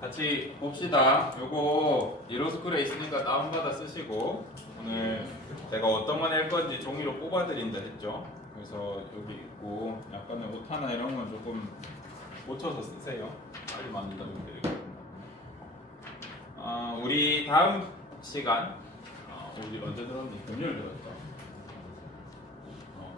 같이 봅시다. 요거 이로스쿨에 있으니까 다운받아 쓰시고 오늘 제가 어떤 거 낼 건지 종이로 뽑아드린다 했죠. 그래서 여기 있고 약간의 오타나 이런 건 조금 고쳐서 쓰세요. 빨리 만든다 드리겠습니다. 우리 다음 시간 우리 언제 들었니? 금요일 들었죠.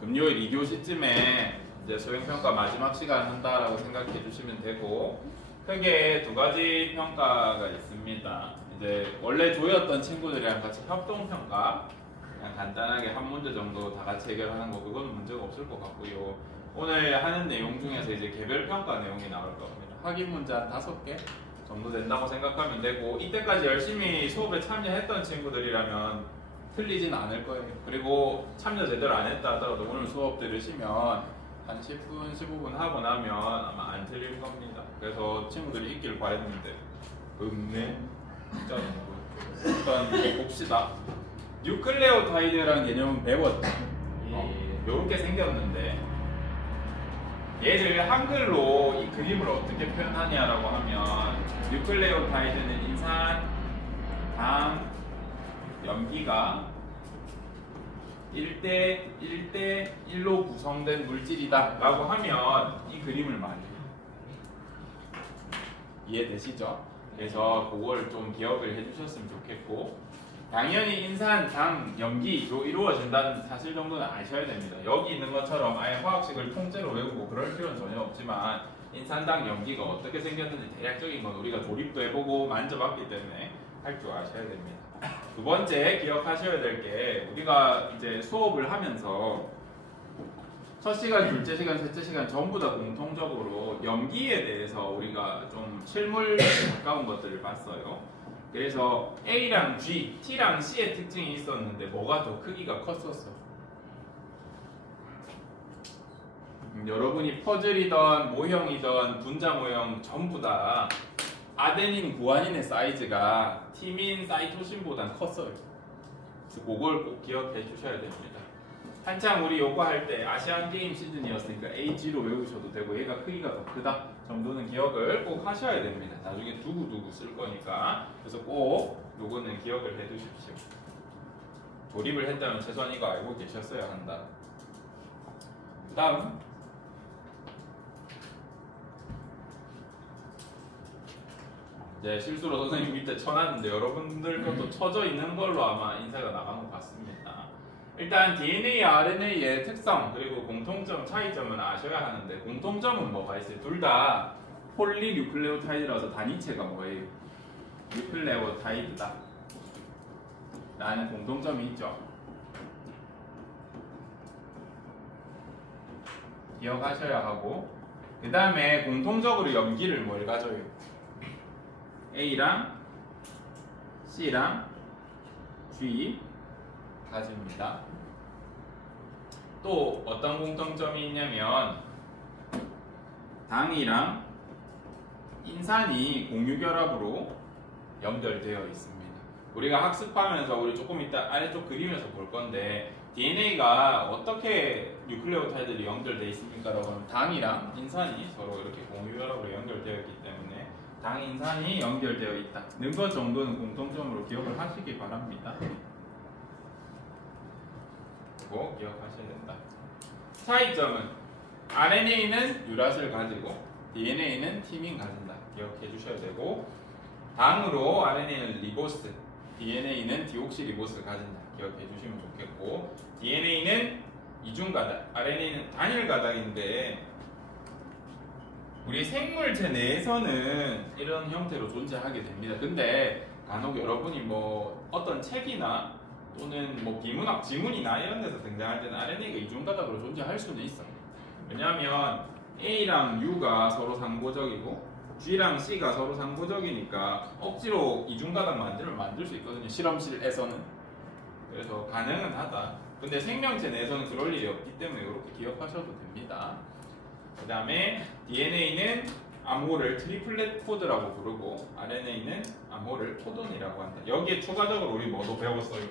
금요일 2교시쯤에 이제 소형평가 마지막 시간 한다라고 생각해 주시면 되고, 크게 두 가지 평가가 있습니다. 이제 원래 조였던 친구들이랑 같이 협동평가, 그냥 간단하게 한 문제 정도 다 같이 해결하는 거, 그건 문제가 없을 것 같고요. 오늘 하는 내용 중에서 이제 개별평가 내용이 나올 겁니다. 확인 문제 한 5개 정도 된다고 생각하면 되고, 이때까지 열심히 수업에 참여했던 친구들이라면 틀리진 않을 거예요. 그리고 참여 제대로 안 했다 하더라도 오늘 수업 들으시면 한 10분, 15분 하고 나면 아마 안 틀릴 겁니다. 그래서 친구들이 있길 바랬는데 없네. 진짜 일단 봅시다. 뉴클레오타이드라는 개념은 배웠죠. 요렇게 생겼는데 얘를 한글로 이 그림을 어떻게 표현하냐라고 하면 뉴클레오타이드는 인산, 당, 염기가 1대1로 구성된 물질이다 라고 하면 이 그림을 말해요. 이해되시죠? 그래서 그걸 좀 기억을 해주셨으면 좋겠고, 당연히 인산, 당, 염기로 이루어진다는 사실 정도는 아셔야 됩니다. 여기 있는 것처럼 아예 화학식을 통째로 외우고 그럴 필요는 전혀 없지만 인산, 당, 염기가 어떻게 생겼는지 대략적인 건 우리가 조립도 해보고 만져봤기 때문에 할 줄 아셔야 됩니다. 두 번째 기억하셔야 될 게, 우리가 이제 수업을 하면서 첫 시간, 둘째 시간, 셋째 시간 전부 다 공통적으로 염기에 대해서 우리가 좀 실물 가까운 것들을 봤어요. 그래서 A랑 G, T랑 C의 특징이 있었는데 뭐가 더 크기가 컸었어? 여러분이 퍼즐이던 모형이던 분자 모형 전부 다 아데닌, 구아닌의 사이즈가 티민, 사이토신보단 컸어요. 그래서 그걸 꼭 기억해 주셔야 됩니다. 한창 우리 요거 할 때 아시안 게임 시즌이었으니까 AG로 외우셔도 되고 얘가 크기가 더 크다 정도는 기억을 꼭 하셔야 됩니다. 나중에 두고두고 쓸 거니까. 그래서 꼭 요거는 기억을 해 두십시오. 조립을 했다면 최소한 이거 알고 계셨어야 한다. 그 다음 이제 실수로 선생님 밑에 쳐놨는데 여러분들 것도 쳐져 있는 걸로 아마 인쇄가 나간 것 같습니다. 일단 DNA, RNA의 특성 그리고 공통점, 차이점은 아셔야 하는데, 공통점은 뭐가 있어요? 둘 다 폴리뉴클레오타이드라서 단위체가 뭐예요? 뉴클레오타이드다 라는 공통점이 있죠. 기억하셔야 하고, 그 다음에 공통적으로 염기를 뭘 가져요? A랑 C랑 G 가집니다. 또 어떤 공통점이 있냐면 당이랑 인산이 공유결합으로 연결되어 있습니다. 우리가 학습하면서 우리 조금 이따 아래쪽 그림에서 볼 건데, DNA가 어떻게 뉴클레오타이드들이 연결되어 있습니까? 라고 하면 당이랑 인산이 서로 이렇게 공유결합으로 연결되어 있기 때문에 당, 인산이 연결되어 있다는 것 정도는 공통점으로 기억을 하시기 바랍니다. 그리고 기억하셔야 된다. 차이점은 RNA는 유рат을 가지고 DNA는 티민 가진다. 기억해 주셔야 되고, 당으로 RNA는 리보스, DNA는 디옥시리보스를 가진다. 기억해 주시면 좋겠고, DNA는 이중가닥, RNA는 단일가닥인데 우리 생물체 내에서는 이런 형태로 존재하게 됩니다. 근데 간혹 여러분이 뭐 어떤 책이나 또는 뭐 비문학 지문이나 이런 데서 등장할 때는 RNA가 이중가닥으로 존재할 수는 있어. 왜냐하면 A랑 U가 서로 상고적이고 G랑 C가 서로 상고적이니까 억지로 이중가닥 만들 수 있거든요. 실험실에서는. 그래서 가능은 하다. 근데 생명체 내에서는 그럴 일이 없기 때문에 이렇게 기억하셔도 됩니다. 그 다음에 DNA는 암호를 트리플렛 코드라고 부르고 RNA는 암호를 코돈이라고 한다. 여기에 추가적으로 우리 뭐도 배웠어요?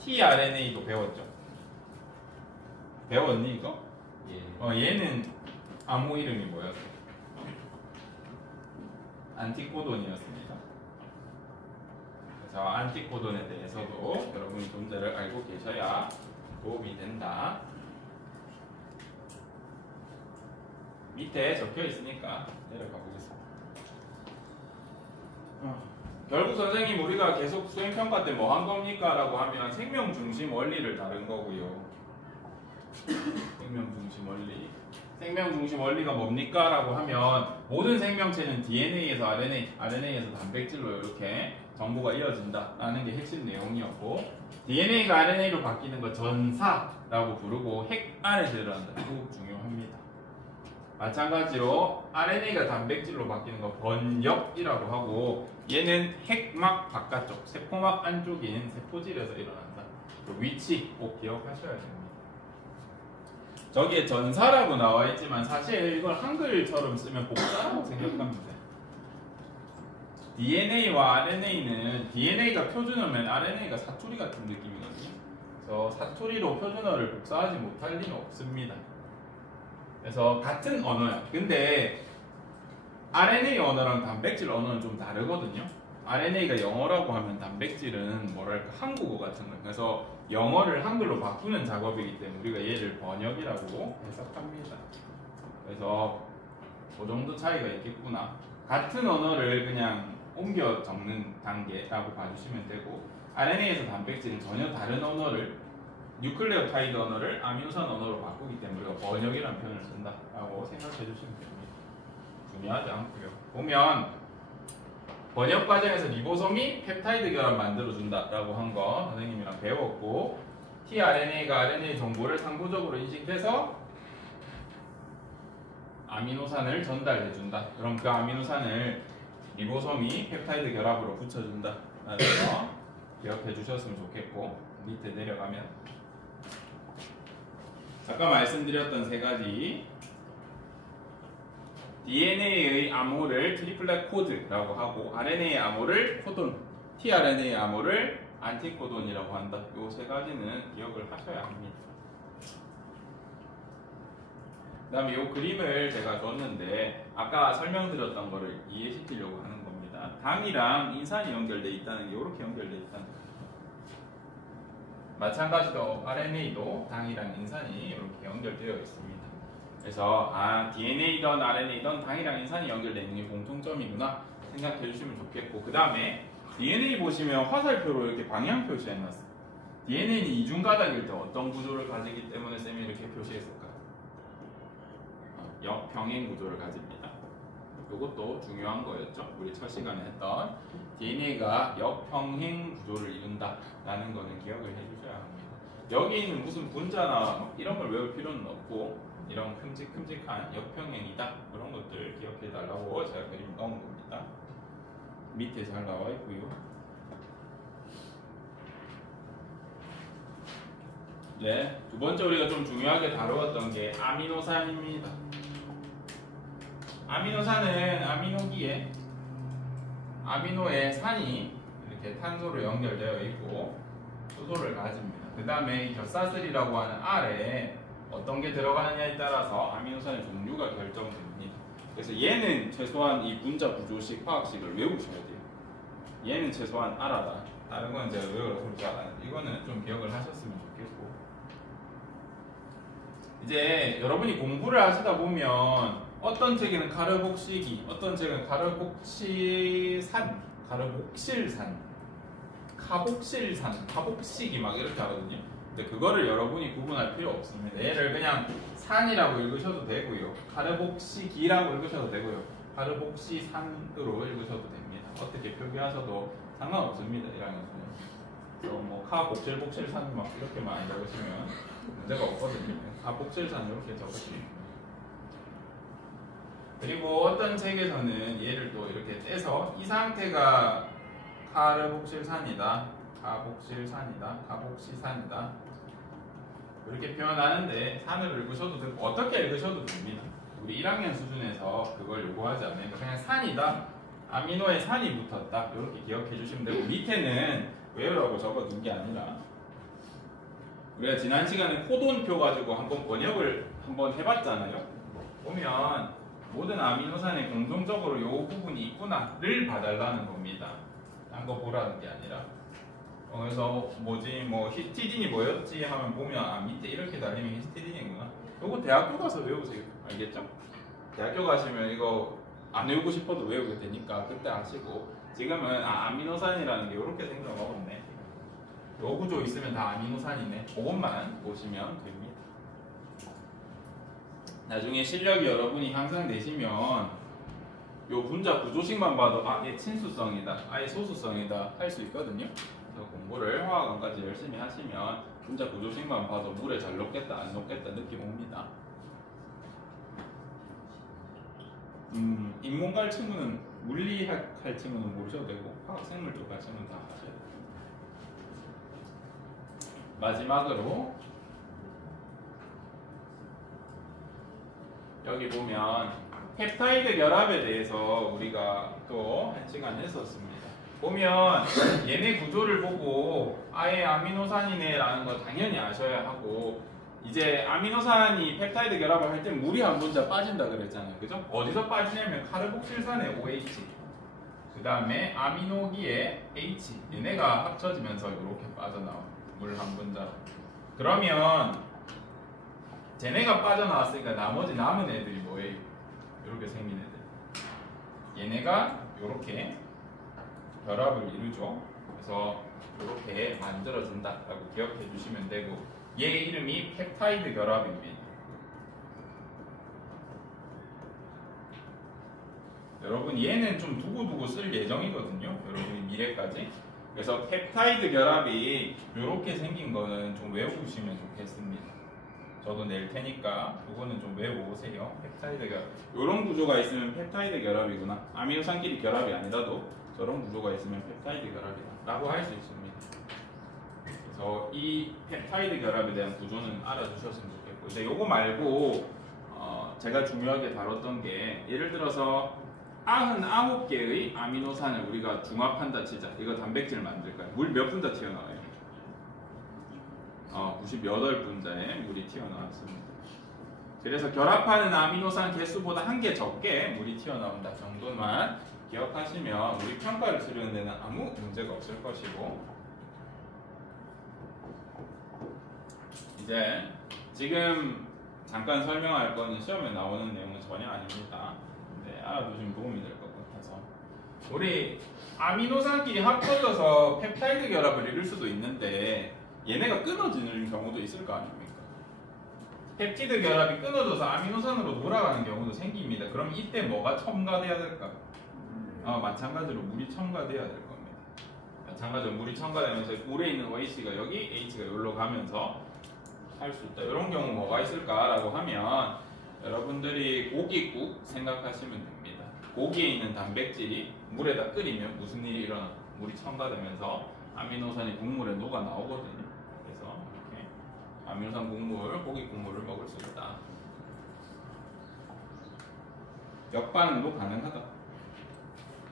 tRNA도 배웠죠? 배웠니 이거? 예. 얘는 암호 이름이 뭐였어? 안티코돈이었습니다. 그래서 안티코돈에 대해서도 여러분이 존재를 알고 계셔야 도움이 된다. 밑에 적혀 있으니까 내려가 보겠습니다. 결국 선생님 우리가 계속 수행평가 때 뭐 한 겁니까? 라고 하면 생명 중심 원리를 다룬 거고요. 생명 중심 원리. 생명 중심 원리가 뭡니까? 라고 하면 모든 생명체는 DNA에서 RNA에서 단백질로 이렇게 정보가 이어진다 라는 게 핵심 내용이었고, DNA가 RNA로 바뀌는 거 전사라고 부르고 핵 안에 들어간다. 이거 중요합니다. 마찬가지로 RNA가 단백질로 바뀌는 거 번역이라고 하고, 얘는 핵막 바깥쪽, 세포막 안쪽인 세포질에서 일어난다. 그 위치 꼭 기억하셔야 됩니다. 저기에 전사라고 나와 있지만 사실 이걸 한글처럼 쓰면 복사라고 생각합니다. DNA와 RNA는 DNA가 표준어면 RNA가 사투리 같은 느낌이거든요. 그래서 사투리로 표준어를 복사하지 못할 리는 없습니다. 그래서 같은 언어야. 근데 RNA 언어랑 단백질 언어는 좀 다르거든요. RNA가 영어라고 하면 단백질은 뭐랄까 한국어 같은 거예요. 그래서 영어를 한글로 바꾸는 작업이기 때문에 우리가 얘를 번역이라고 해석합니다. 그래서 그 정도 차이가 있겠구나. 같은 언어를 그냥 옮겨 적는 단계라고 봐주시면 되고, RNA에서 단백질은 전혀 다른 언어를, 뉴클레오타이드 언어를 아미노산 언어로 바꾸기 때문에 우리가 번역이라는 표현을 쓴다라고 생각해 주시면 됩니다. 중요하지 않고요. 보면 번역 과정에서 리보솜이 펩타이드 결합 만들어준다라고 한 거 선생님이랑 배웠고, tRNA가 RNA 정보를 상부적으로 인식해서 아미노산을 전달해준다. 그럼 그 아미노산을 리보솜이 펩타이드 결합으로 붙여준다. 라는 거 기억해 주셨으면 좋겠고, 밑에 내려가면 아까 말씀드렸던 세 가지, DNA의 암호를 트리플렛 코드라고 하고, RNA의 암호를 코돈, tRNA의 암호를 안티코돈이라고 한다. 이 세 가지는 기억을 하셔야 합니다. 그 다음에 이 그림을 제가 줬는데 아까 설명드렸던 거를 이해시키려고 하는 겁니다. 당이랑 인산이 연결되어 있다는 게 이렇게 연결되어 있다는 거예요. 마찬가지로 RNA도 당이랑 인산이 이렇게 연결되어 있습니다. 그래서 DNA든 RNA든 당이랑 인산이 연결되어 있는 게 공통점이구나 생각해 주시면 좋겠고, 그 다음에 DNA 보시면 화살표로 이렇게 방향 표시해놨어요. DNA는 이중가닥일 때 어떤 구조를 가지기 때문에 쌤이 이렇게 표시했을까요? 역평행 구조를 가집니다. 이것도 중요한 거였죠. 우리 첫 시간에 했던 DNA가 역평행 구조를 이룬다라는 거는 기억을 해주셔야 합니다. 여기 있는 무슨 분자나 이런 걸 외울 필요는 없고, 이런 큼직큼직한 역평행이다 그런 것들 기억해 달라고 제가 그림 넣은 겁니다. 밑에 잘 나와 있고요. 네, 두 번째 우리가 좀 중요하게 다루었던 게 아미노산입니다. 아미노산은 아미노기에 아미노의 산이 이렇게 탄소로 연결되어 있고 수소를 가집니다. 그 다음에 이 젖사슬이라고 하는 알에 어떤 게 들어가느냐에 따라서 아미노산의 종류가 결정됩니다. 그래서 얘는 최소한 이 분자 구조식 화학식을 외우셔야 돼요. 얘는 최소한 알아다. 다른 건 제가 외우라고 그러지 않아요. 이거는 좀 기억을 하셨으면 좋겠고, 이제 여러분이 공부를 하시다 보면 어떤 책에는 카르복시기, 어떤 책은 카르복실산, 카복시기 막 이렇게 하거든요. 근데 그거를 여러분이 구분할 필요 없습니다. 얘를 그냥 산이라고 읽으셔도 되고요, 카르복시기라고 읽으셔도 되고요, 카르복시산으로 읽으셔도 됩니다. 어떻게 표기하셔도 상관없습니다. 1학년에서는. 그래서 뭐 카복실산 막 이렇게만 안 적으시면 문제가 없거든요. 카복실산 이렇게 적으시면. 그리고 어떤 책에서는 얘를 또 이렇게 떼서 이 상태가 카르복실산이다, 카복시산이다 이렇게 표현하는데 산으로 읽으셔도 되고 어떻게 읽으셔도 됩니다. 우리 1학년 수준에서 그걸 요구하지 않으니까 그냥 산이다, 아미노에 산이 붙었다 이렇게 기억해 주시면 되고, 밑에는 외우라고 적어둔 게 아니라 우리가 지난 시간에 코돈표 가지고 한번 번역을 한번 해봤잖아요. 보면 모든 아미노산에 공통적으로 요 부분이 있구나를 봐달라는 겁니다. 딴 거 보라는 게 아니라. 그래서 뭐지 뭐 히스티딘이 뭐였지 하면 보면 밑에 이렇게 달리면 히스티딘이구나. 요거 대학교 가서 외우세요. 알겠죠? 대학교 가시면 이거 안 외우고 싶어도 외우게 되니까 그때 하시고, 지금은 아미노산이라는 게 이렇게 생겨먹었네. 요 구조 있으면 다 아미노산이네. 그것만 보시면 됩니다. 나중에 실력이 여러분이 향상되시면 요 분자 구조식만 봐도 얘 친수성이다, 얘 소수성이다 할 수 있거든요. 그래서 공부를 화학원까지 열심히 하시면 분자 구조식만 봐도 물에 잘 녹겠다 안 녹겠다 느낌 옵니다. 인문갈 친구는, 물리학 할 친구는 모르셔도 되고 화학 생물 쪽 할 친구는 다 하셔야 돼요. 마지막으로 여기 보면 펩타이드 결합에 대해서 우리가 또 한 시간 했었습니다. 보면 얘네 구조를 보고 아예 아미노산이네 라는 거 당연히 아셔야 하고, 이제 아미노산이 펩타이드 결합을 할 때 물이 한 분자 빠진다 그랬잖아요. 그죠? 어디서 빠지냐면 카르복실산의 OH, 그 다음에 아미노기의 H, 얘네가 합쳐지면서 이렇게 빠져나와요. 물 한 분자. 그러면 쟤네가 빠져나왔으니까 나머지 남은 애들이 뭐예요? 이렇게 생긴 애들. 얘네가 이렇게 결합을 이루죠. 그래서 이렇게 만들어진다라고 기억해 주시면 되고, 얘 이름이 펩타이드 결합입니다. 여러분 얘는 좀 두고두고 쓸 예정이거든요. 여러분이 미래까지. 그래서 펩타이드 결합이 이렇게 생긴 거는 좀 외우시면 좋겠습니다. 저도 낼 테니까 그거는 좀 외워오세요. 펩타이드 결합. 이런 구조가 있으면 펩타이드 결합이구나. 아미노산끼리 결합이 아니라도 저런 구조가 있으면 펩타이드 결합이다 라고 할 수 있습니다. 그래서 이 펩타이드 결합에 대한 구조는 알아두셨으면 좋겠고, 이제 요거 말고 제가 중요하게 다뤘던 게, 예를 들어서 99개의 아미노산을 우리가 중합한다 치자. 이거 단백질 만들까요? 물 몇 분자 튀어나와요? 98분자의 물이 튀어나왔습니다. 그래서 결합하는 아미노산 개수보다 한 개 적게 물이 튀어나온다 정도만 기억하시면 우리 평가를 치르는 데는 아무 문제가 없을 것이고, 이제 지금 잠깐 설명할 거는 시험에 나오는 내용은 전혀 아닙니다. 네, 알아두시면 도움이 될 것 같아서, 우리 아미노산끼리 합쳐져서 펩타이드 결합을 이룰 수도 있는데 얘네가 끊어지는 경우도 있을 거 아닙니까? 펩티드 결합이 끊어져서 아미노산으로 돌아가는 경우도 생깁니다. 그럼 이때 뭐가 첨가돼야 될까? 마찬가지로 물이 첨가돼야 될 겁니다. 마찬가지로 물이 첨가되면서 물에 있는 OH가 여기, H가 여기로 가면서 할 수 있다. 이런 경우 뭐가 있을까라고 하면 여러분들이 고깃국 생각하시면 됩니다. 고기에 있는 단백질이 물에다 끓이면 무슨 일이 일어나? 물이 첨가되면서 아미노산이 국물에 녹아 나오거든요. 그래서 이렇게 아미노산 국물, 고기 국물을 먹을 수 있다. 역반응도 가능하다.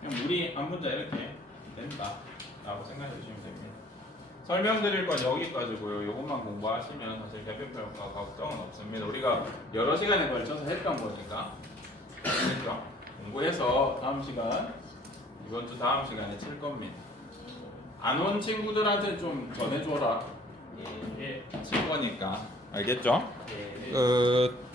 그냥 물이 한 분자 이렇게 된다라고 생각해 주시면 됩니다. 설명드릴 건 여기까지고요. 이것만 공부하시면 사실 개표평가 걱정은 없습니다. 우리가 여러 시간에 걸쳐서 했던 거니까. 그렇죠? 공부해서 다음 시간, 이번 주 다음 시간에 칠 겁니다. 안 온 친구들한테 좀 전해줘라. 칠 거니까. 알겠죠? 네. 끝.